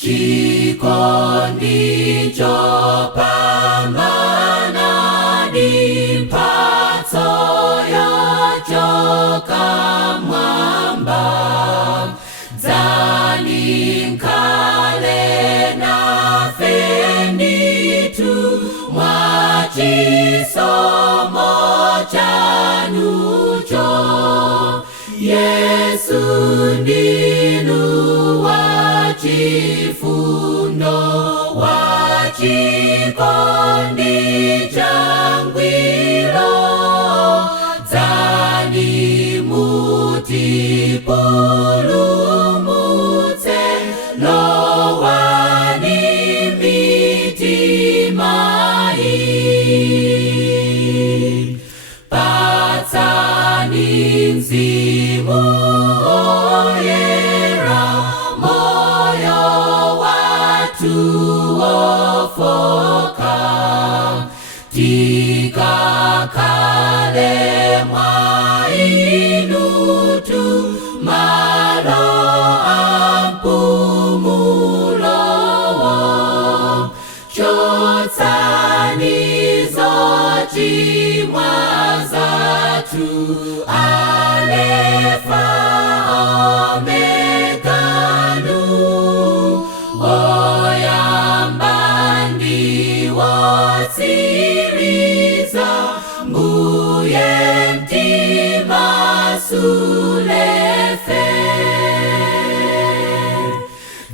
chikondi chopambana ndi mphatso yochoka mwamba. Dzani mkhale nafe ndithu mwachisomo chanucho. Yesu ndinu wachifundo, wachikondi changwiro. Dzani mutipulumutse, lowani mitima iyi. Patsani Mzimu Oyera, moyo watu wofoka. Tikakale mwa inutu, malo ampumulowo. Chotsani zochimwa zathu, Alefa Omeganu. Oyamba ndi wotsiriza, Mbuye mtima sulefe.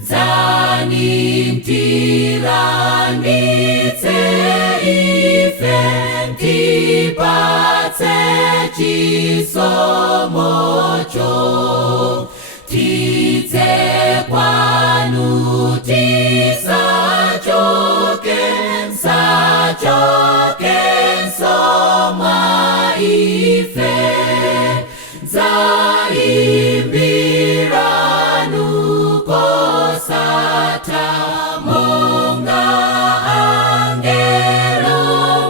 Dzani mtilanditse ife, tipatse chisomocho. Tidze kwanu tisachoke, sachoke nsomwa ife. Dzaimbiranu kosatha, monga angelo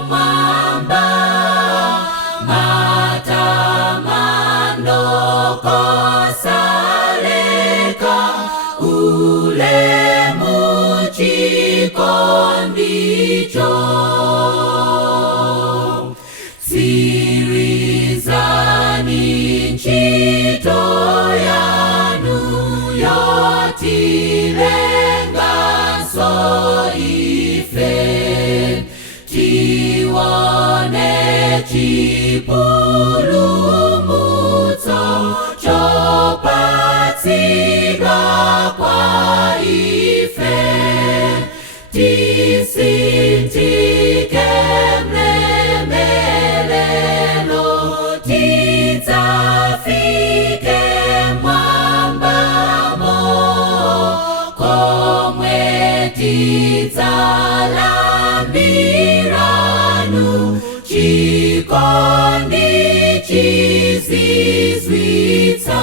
mwamba. Matamando kosaleka, ulemu chikondicho. Sirizani ntchito yanu yotilenganso ife. Tiwone chipulumutso chopatsidwa kwa ife. Tisintike mlemelelo, tidzafike mwambamo. Komwe tidzalambiranu, chikondi chizizwitsa.